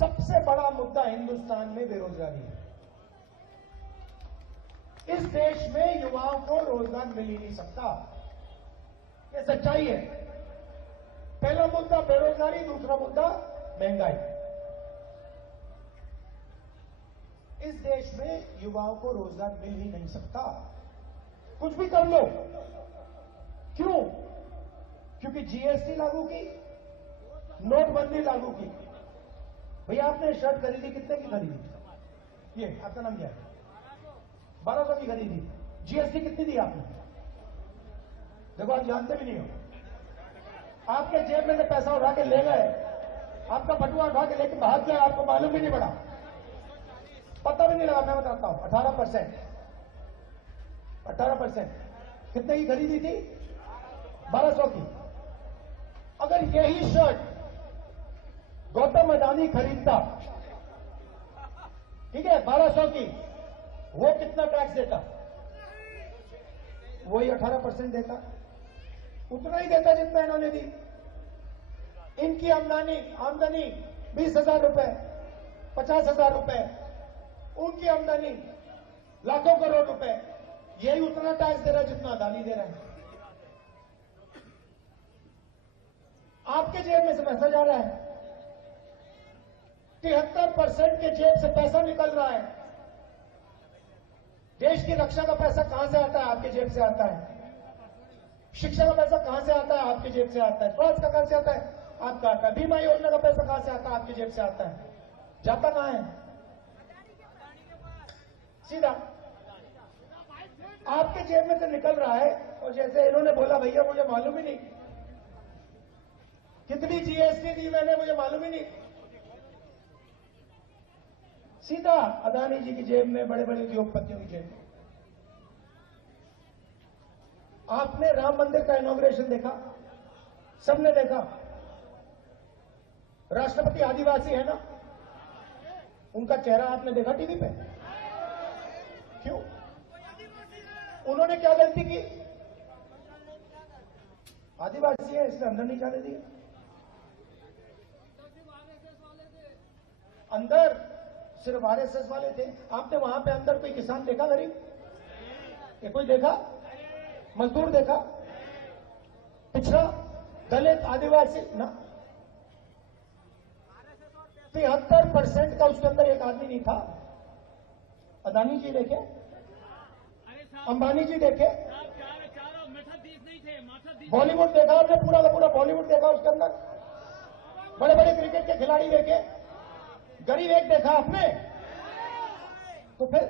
सबसे बड़ा मुद्दा हिंदुस्तान में बेरोजगारी है। इस देश में युवाओं को रोजगार मिल ही नहीं सकता, ये सच्चाई है। पहला मुद्दा बेरोजगारी, दूसरा मुद्दा महंगाई। इस देश में युवाओं को रोजगार मिल ही नहीं सकता, कुछ भी कर लो। क्यों? क्योंकि जीएसटी लागू की, नोटबंदी लागू की। भैया आपने शर्ट खरीदी, कितने की खरीदी? ये आपका नाम क्या है? 1200 की खरीदी। जीएसटी कितनी दी आपने? देखो आप जानते भी नहीं हो। आपके जेब में से पैसा उठा के ले गए, आपका बटुआ उठा के लेके भाग गए, आपको मालूम भी नहीं पड़ा, पता भी नहीं लगा। मैं बताता हूं, 18%। 18% कितने की खरीदी थी? 1200 की। अगर यही शर्ट गौतम अडानी खरीदता, ठीक है, 1200 की, वो कितना टैक्स देता? वही 18% देता, उतना ही देता जितना इन्होंने दी। इनकी आमदनी 20,000 रुपए, 50,000 रुपए, उनकी आमदनी लाखों करोड़ रुपए, यही उतना टैक्स दे रहा है जितना अडानी दे रहा है। आपके जेब में से पैसा जा रहा है, 73% के जेब से पैसा निकल रहा है। देश की रक्षा का पैसा कहां से आता है? आपके जेब से आता है। शिक्षा का पैसा कहां से आता है? आपके जेब से आता है। स्वास्थ्य का कहां से आता है? आपका आता है। बीमा योजना का पैसा कहां से आता है? आपके जेब से आता है। जाता कहां है? सीधा आपके जेब में से निकल रहा है। और जैसे इन्होंने बोला, भैया मुझे मालूम ही नहीं कितनी जीएसटी दी मैंने, मुझे मालूम ही नहीं। सीधा अदानी जी की जेब में, बड़े बड़े उद्योगपतियों की जेब में। आपने राम मंदिर का इनॉग्रेशन देखा? सबने देखा। राष्ट्रपति आदिवासी है ना, उनका चेहरा आपने देखा टीवी पे? क्यों? उन्होंने क्या गलती की? आदिवासी है इसलिए अंदर नहीं जाने दिए। अंदर सिर्फ आरएसएस वाले थे। आपने वहां पे अंदर कोई किसान देखा गरीब? ये कोई देखा? मजदूर देखा? पिछड़ा, दलित, आदिवासी ना? 73% का उसके अंदर एक आदमी नहीं था। अदानी जी देखे, अंबानी जी देखे, बॉलीवुड देखा आपने? पूरा का पूरा बॉलीवुड देखा उसके अंदर? बड़े बड़े क्रिकेट के खिलाड़ी देखे? गरीब एक देखा आपने? तो फिर